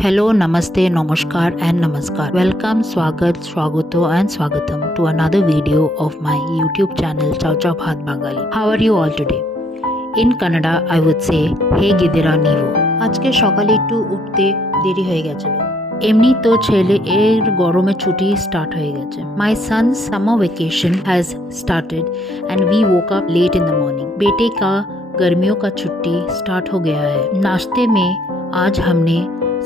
Hello, Namaste, Namaskar, and Namaskar. Welcome, Swagat, Swagato, and Swagatam to another video of my YouTube channel Chow Chow Bhat Bengali. How are you all today? In Kannada, I would say, Hey Gidira Nivo. আজকে সকালে একটু উঠতে দেরি হয়ে গেছিল এমনি তো ছেলে এর গরমে ছুটি স্টার্ট হয়ে গেছে my son summer vacation has started and we woke up late in the morning बेटे का गर्मियों का छुट्टी स्टार्ट हो गया है नाश्ते में आज हमने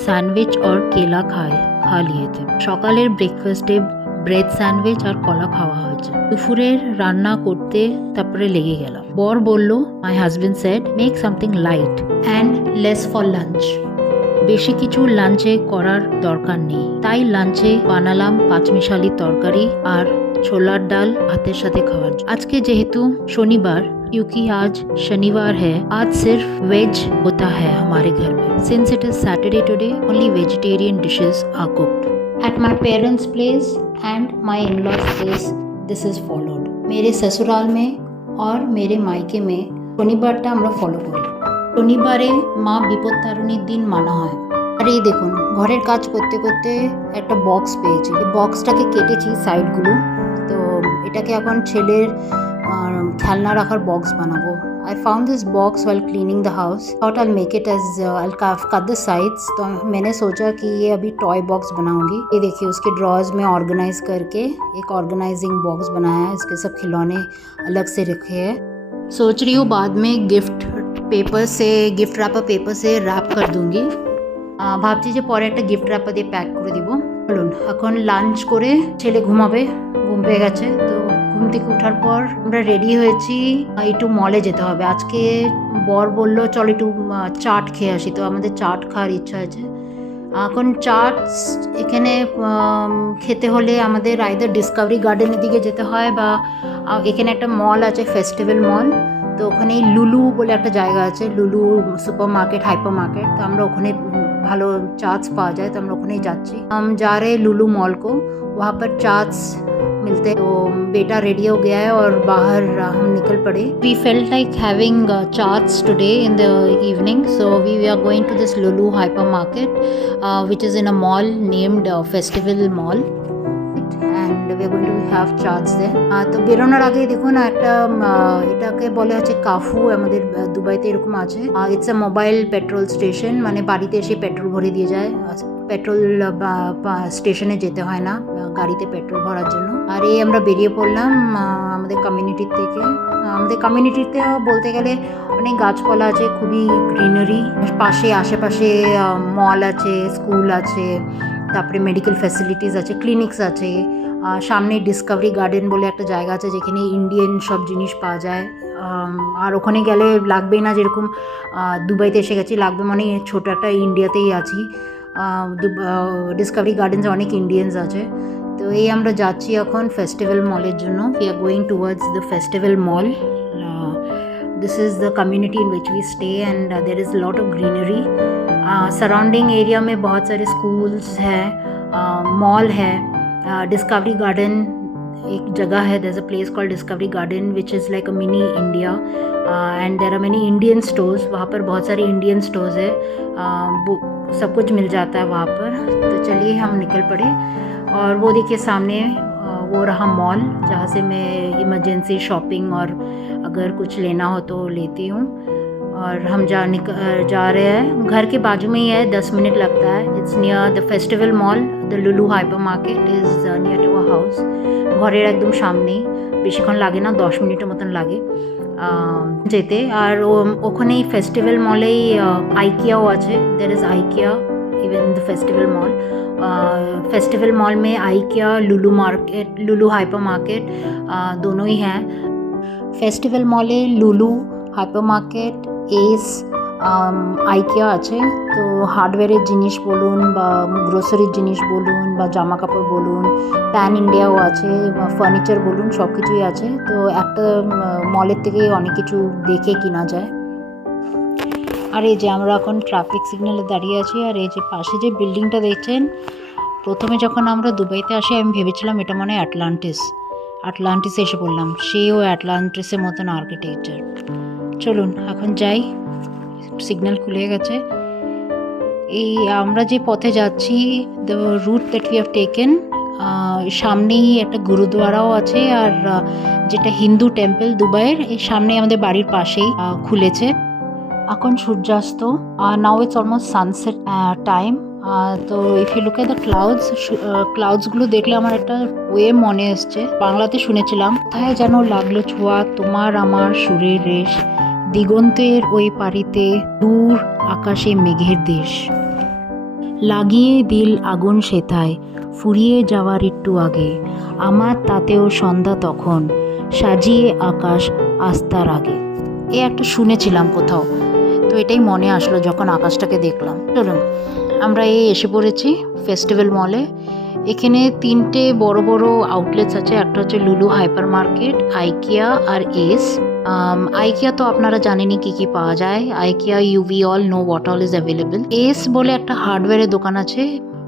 স্যান্ডউইচ আর কেলা খায়, খা লিয়েছে। সকালের ব্রেকফাস্টে ব্রেড স্যান্ডউইচ আর কলা খাওয়া হয়েছে। দুপুরের রান্না করতে তারপরে লেগে গেলাম। বর বলল my husband said make something light and less for lunch বেশি কিছু লাঞ্চে করার দরকার নেই। তাই লাঞ্চে বানালাম পাঁচমিশালি তরকারি আর ছোলার ডাল ভাতের সাথে খাওয়ার। আজকে যেহেতু শনিবার क्योंकि आज शनिवार है आज सिर्फ वेज होता है हमारे घर में since it is Saturday today only vegetarian dishes are cooked at my parents place and my in laws place this is followed मेरे ससुराल में और मेरे मायके में শনিবারটা আমরা ফলো করি শনিবারে মা বিপত্তারণীর দিন মানা হয় আর এই দেখুন ঘরের কাজ করতে করতে একটা বক্স পেয়েছি এই বক্সটাকে কেটেছি সাইডগুলো তো এটাকে এখন ছেলের আর খেলনা রাখার বক্স বানাবো I found this box while cleaning the house thought I make it as I cut the sides तो मैंने सोचा कि ये अभी टॉय बॉक्स बनाऊंगी ये देखिए उसके ड्रॉज में ऑर्गेनाइज करके एक ऑर्गेनाइजिंग बॉक्स बनाया है इसके सब खिलौने अलग से रखे हैं सोच रही हूँ बाद में गिफ्ट পেপার সে গিফট র্যাপার পেপার সে র্যাপ করে দুঙ্গি আহ, ভাবছি যে পরে একটা গিফট র্যাপার দিয়ে প্যাক করে দিব বলুন এখন লাঞ্চ করে ছেলে ঘুমাবে ঘুম পেয়ে গেছে তো ঘুম থেকে ওঠার পর আমরা রেডি হয়েছি আহ, একটু মলে যেতে হবে আজকে বর বলল চল একটু আহ, চাট খেয়ে আসি তো আমাদের চাট খাওয়ার ইচ্ছা আছে এখন চাট এখানে আম, খেতে হলে আমাদের আইদার ডিসকাভারি গার্ডেনের দিকে যেতে হয় বা আহ, এখানে একটা মল আছে ফেস্টিভ্যাল মল তো ওখানে লুলু বলে একটা জায়গা আছে লুলু সুপার মার্কেট হাইপার মার্কেট তো আমরা ওখানে উম, ভালো চাটস পাওয়া যায় তো আমরা ওখানেই যাচ্ছি हम जा रहे हैं लुलू मॉल को वहाँ पर चाट्स मिलते हैं तो बेटा रेडी हो गया है और बाहर हम निकल पड़े we felt like having chaats today in the evening so we are going to this Lulu hypermarket which is in a mall named Festival Mall and we are going to have chaats there তো বেরোনোর আগে দেখুন একটা উম, আহ, এটাকে বলে হচ্ছে Cafu আমাদের আহ, দুবাইতে এরকম আছে it's a mobile petrol station মানে বাড়িতে এসে পেট্রোল ভরে দিয়ে যায় পেট্রোল, বা স্টেশনে যেতে হয় না গাড়িতে পেট্রোল ভরার জন্য। আর এই আমরা বেরিয়ে পড়লাম আমাদের কমিউনিটির থেকে। আমাদের কমিউনিটিতে বলতে গেলে অনেক গাছপালা আছে, খুবই গ্রিনারি পাশে, আশেপাশে মল আছে স্কুল আছে, তারপরে মেডিকেল ফ্যাসিলিটিস আছে ক্লিনিক্স আছে। সামনে ডিসকভারি গার্ডেন বলে একটা জায়গা আছে, যেখানে ইন্ডিয়ান সব জিনিস পাওয়া যায়। আর ওখানে গেলে লাগবেই না যেরকম দুবাইতে এসে গেছি, লাগবে মানে ছোটো একটা ইন্ডিয়াতেই আছি। ডিসকভারি গার্ডেন্সে অনেক ইন্ডিয়ানস আছে তো এই আমরা যাচ্ছি এখন ফেস্টিভ্যাল মলের জন্য we are going towards the Festival Mall this is the community in which we stay and uh, there is a lot of greenery surrounding area में बहुत सारे स्कूल्स हैं मॉल है डिस्कवरी गार्डन एक जगह है there a place call Discovery Garden which is like a mini India and there are many Indian stores वहाँ पर बहुत सारे इंडियन स्टोर्स है। Uh, सब कुछ मिल जाता है वहाँ पर। तो चलिए हम निकल पड़े। और वो देखिए सामने uh, वो रहा मॉल जहाँ से मैं इमरजेंसी शॉपिंग और अगर कुछ लेना हो तो लेती हूँ। और हम जा निक जा रहे हैं। घर के बाजू में ही है, दस मिनट लगता है। It's near the Festival mall the Lulu hypermarket is near to to our house ঘরের একদম সামনেই বেশিক্ষণ লাগে না দশ মিনিটের মতন লাগে যেতে আর ওখানেই ফেস্টিভ্যাল মলেই আইকিয়াও আছে there is IKEA even the Festival mall Festival mall में IKEA Lulu market Lulu hypermarket दोनों ही हैं। फेस्टिवल मॉल है Lulu hypermarket S IKEA আছে। তো হার্ডওয়্যারের জিনিস বলুন বা গ্রোসারির জিনিস বলুন বা জামা কাপড় বলুন প্যান ইন্ডিয়াও আছে বা ফার্নিচার বলুন সব কিছুই আছে। তো একটা মলের থেকে অনেক কিছু দেখে কিনা যায়। আর এই যে আমরা এখন ট্রাফিক সিগন্যালে দাঁড়িয়ে আছি, আর এই যে পাশে যে বিল্ডিংটা দেখছেন, প্রথমে যখন আমরা দুবাইতে আসি, আমি ভেবেছিলাম এটা মনে হয় অ্যাটলান্টিস আটলান্টিসে এসে পড়লাম। সেও অ্যাটলান্টিসের মতন আর্কিটেকচার চলুন, এখন যাই। সিগন্যাল খুলে গেছে। এই আমরা যে পথে যাচ্ছি the route that we have taken সামনেই একটা গুরুদুয়ারাও আছে আর যেটা হিন্দু টেম্পল দুবাইয়ের, এই সামনে আমাদের বাড়ির পাশেই খুলেছে। এখন সূর্যাস্ত now it's almost sunset time তো if you look at the clouds ক্লাউডসগুলো দেখলে আমার একটা ওয়ে মনে এসছে। বাংলাতে শুনেছিলাম, কোথায় যেন লাগল ছোঁয়া, তোমার আমার সুরের রেশ। দিগন্তের ওই পারিতে দূর আকাশে মেঘের দেশ। লাগিয়ে দিল আগুন সেথায়, ফুরিয়ে যাওয়ার একটু আগে। আমার তাতেও সন্ধ্যা তখন, সাজিয়ে আকাশ আস্তার আগে। এ একটা শুনেছিলাম কোথাও, তো এটাই মনে আসলো যখন আকাশটাকে দেখলাম। চলুন, আমরা এই এসে পড়েছি ফেস্টিভ্যাল মলে। এখানে তিনটে বড় বড় আউটলেটস আছে, একটা হচ্ছে লুলু হাইপার মার্কেট আইকিয়া আর এস। আইকিয়া তো আপনারা জানেনই কি কি পাওয়া যায়। IKEA you've all know what all is available ACE বলে একটা হার্ডওয়্যারের দোকান আছে।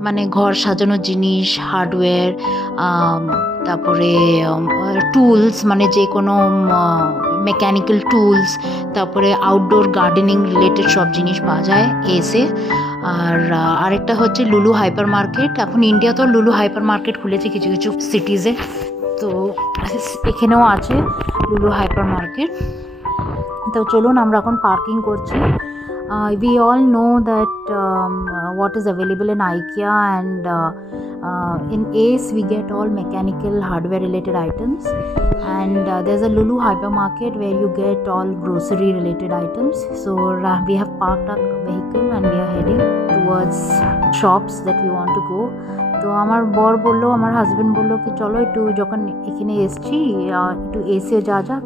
মানে ঘর সাজানোর জিনিস হার্ডওয়্যার তারপরে টুলস মানে যে কোনো মেকানিক্যাল টুলস তারপরে আউটডোর গার্ডেনিং রিলেটেড সব জিনিস পাওয়া যায় এসে আর আরেকটা হচ্ছে লুলু হাইপার মার্কেট এখন ইন্ডিয়াতেও লুলু হাইপার মার্কেট খুলেছে কিছু কিছু সিটিজে তো এখানেও আছে লুলু হাইপার মার্কেট তো চলুন আমরা এখন পার্কিং করছি we all know that what is available in IKEA and in ace we get all mechanical hardware related items and uh, there's a lulu hypermarket where you get all grocery related items so uh, we have parked our vehicle and we are heading towards shops that we want to go তো আমার বর বললো আমার husband বললো কি চলো একটু যখন এখানে এসছি আহ, একটু এসে যা যাক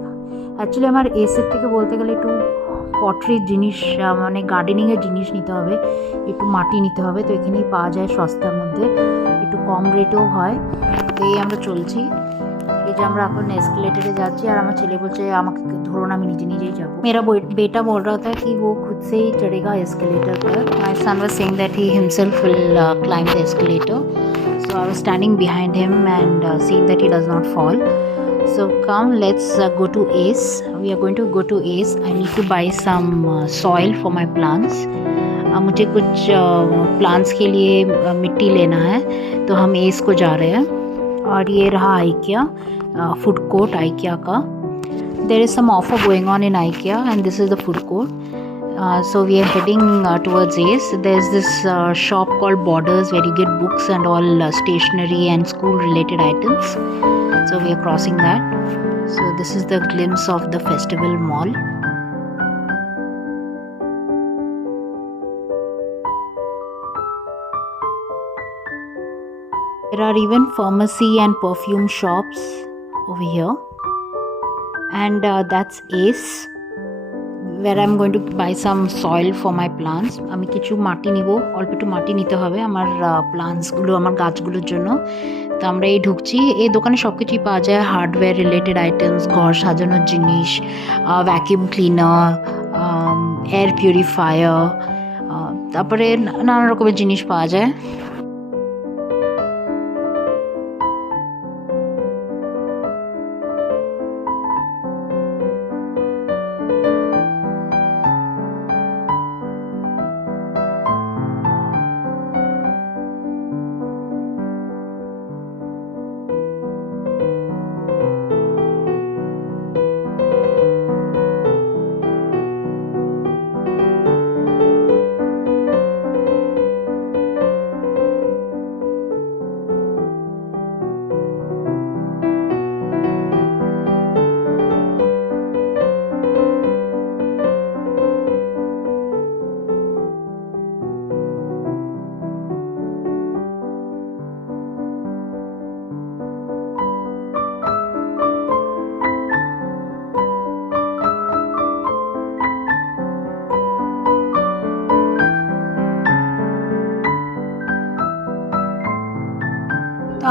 অ্যাকচুয়ালি আমার এসের থেকে বলতে গেলে একটু পটরির জিনিস আহ, মানে গার্ডেনিংয়ের জিনিস নিতে হবে একটু মাটি নিতে হবে তো এখানেই পাওয়া যায় সস্তার মধ্যে একটু কম রেটেও হয় তো এই আমরা চলছি এই যে আমরা এখন এসকেলেটারে যাচ্ছি আর আমার ছেলে বলছে আমাকে ধরুন আমি নিজে নিজেই যাবো मेरा बो- बेटा बोल रहा था कि वो खुद से ही चढ़ेगा एस्केलेटर पर my son was saying that he himself will climb the escalator so i was standing behind him and uh, seeing that he does not fall so come let's uh, go to ace we are going to go to ace i need to buy some uh, soil for my plants uh, मुझे कुछ plants के लिए uh, मिट्टी लेना है तो हम S को जा रहे हैं और ये रहा आइकिया फ़ूड कोर्ट आइकिया का there is some offer going on in IKEA and this is the food court. Uh, so we are heading uh, towards Ace. There's this uh, shop called Borders where you get books and all uh, stationery and school related items. So we are crossing that. So this is the glimpse of the festival mall. There are even pharmacy and perfume shops over here. and uh, that's ace where i'm going to buy some soil for my plants. আমি কিছু মাটি নিব, অল্প একটু মাটি নিতে হবে আমার প্লান্টসগুলো আমার গাছগুলোর জন্য। তো আমরা এই ঢুকছি। এই দোকানে সব কিছুই পাওয়া যায়। হার্ডওয়্যার রিলেটেড আইটেমস ঘর সাজানোর জিনিস ভ্যাকিউম ক্লিনার এয়ার পিউরিফায়ার তারপরে নানা রকমের জিনিস পাওয়া যায়।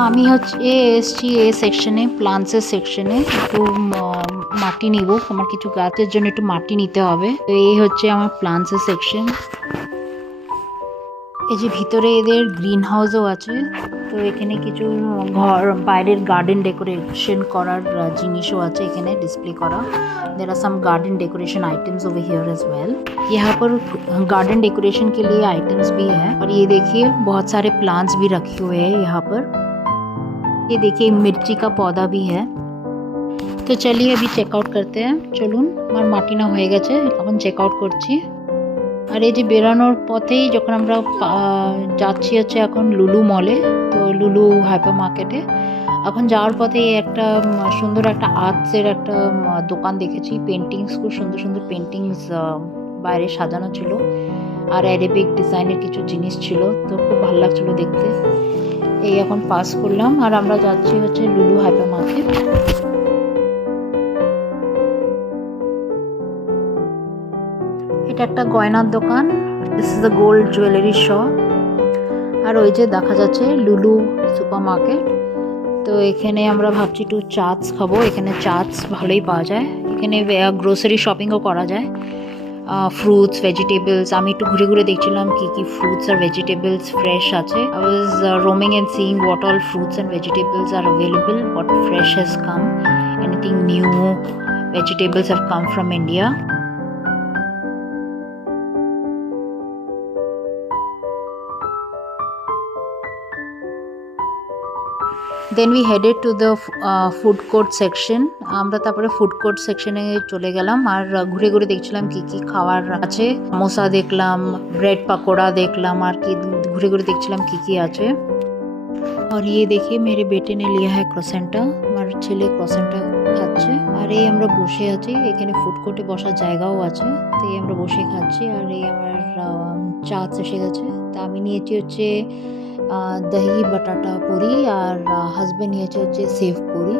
আমি হচ্ছে এসছি এ সেকশনে প্লান্টসের সেকশনে একটু উম, মাটি নিব আমার কিছু গাছের জন্য একটু মাটি নিতে হবে তো এই হচ্ছে আমার প্লান্টসের সেকশন এই যে ভিতরে এদের গ্রিন হাউসও আছে তো এখানে কিছু ঘর বাইরের গার্ডেন ডেকোরেশন করার আহ, জিনিসও আছে এখানে डिस्प्ले करा there are some garden decoration items over here as well यहाँ पर गार्डन डेकोरेशन के लिए आइटम्स भी है और ये देखिए बहुत सारे प्लांट्स भी रखे हुए हैं यहाँ पर ये देखिए मिर्ची का पौधा भी है তো চলিয়ে अभी চেকআউট করতে हैं চলুন আমার মাটি না হয়ে গেছে এখন চেকআউট করছি আর এই যে বেরানোর পথেই যখন আমরা পা- যাচ্ছি হচ্ছে এখন লুলু মলে তো লুলু হাইপার মার্কেটে এখন যাওয়ার পথে একটা উম, সুন্দর একটা আর্টসের একটা উম, দোকান দেখেছি পেন্টিংস খুব সুন্দর সুন্দর পেন্টিংস বাইরে সাজানো ছিল আর অ্যারেবিক ডিজাইনের কিছু জিনিস ছিল, তো খুব ভালো লাগছিল দেখতে। এই এখন পাস করলাম, আর আমরা যাচ্ছি হচ্ছে লুলু হাইপার মার্কেট এটা একটা গয়নার দোকান this is the gold jewellery shop আর ওই যে দেখা যাচ্ছে লুলু সুপার মার্কেট তো এখানে আমরা ভাবছি একটু চাটস খাব, এখানে চাটস ভালোই পাওয়া যায়। এখানে গ্রোসারি শপিংও করা যায়। ফ্রুটস ভেজিটেবলস আমি একটু ঘুরে ঘুরে দেখছিলাম কি কি ফ্রুটস আর ভেজিটেবলস ফ্রেশ আছে I was roaming and seeing what all fruits and vegetables are available what fresh has come anything new vegetables have come from India. Then we headed to the food court section আমরা তারপরে food court সেকশনে চলে গেলাম আর uh, ঘুরে ঘুরে দেখছিলাম কি কি খাওয়ার আছে। সমোসা দেখলাম ব্রেড পাকোড়া দেখলাম আর কি ঘুরে ঘুরে দেখছিলাম কি কি আছে। আর ইয়ে দেখে মেরে বেটে নে লিয়া হ্যাঁ ক্রসেন্টা আমার ছেলে ক্রসেন্টা খাচ্ছে। আর এই আমরা বসে আছি। এখানে ফুড কোর্টে বসার জায়গাও আছে। তো এই আমরা বসে খাচ্ছি। আর এই আমার চা এসে গেছে। তা আমি নিয়েছি হচ্ছে দহি বাটাটা পুরি আর হাজবেন্ড নিয়েছে হচ্ছে সেভ পুরি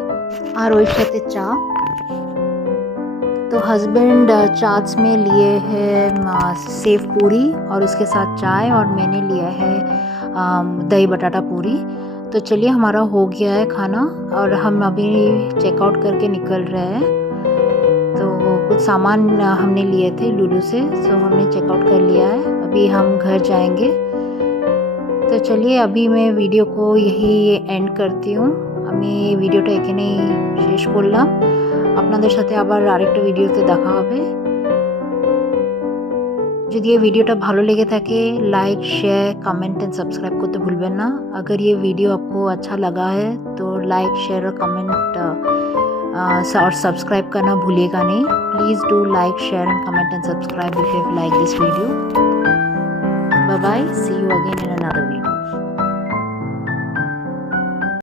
আর ওই সাথে চা तो हस्बैंड चार्ज में लिए है सेव पूरी और उसके साथ चाय और मैंने लिया है अम, दही बटाटा पूरी तो चलिए हमारा हो गया है खाना और हम अभी चेकआउट करके निकल रहे हैं तो कुछ सामान अ, हमने लिए थे लुलू से सो हमने चेकआउट कर लिया है अभी हम घर जाएंगे তো চলিয়ে আমি মে ভিডিও কো यही এন্ড করতি হুম আমি ভিডিওটা এখানেই শেষ করলাম আপনাদের সাথে আবার আরেকটা ভিডিওতে দেখা হবে যদি এই ভিডিওটা ভালো লেগে থাকে like share comment and subscribe করতে ভুলবেন না अगर ये वीडियो आपको अच्छा लगा है तो लाइक शेयर और कमेंट और सब्सक्राइब करना भूलिएगा नहीं please do like share and comment and subscribe if you like this video bye bye see you again in another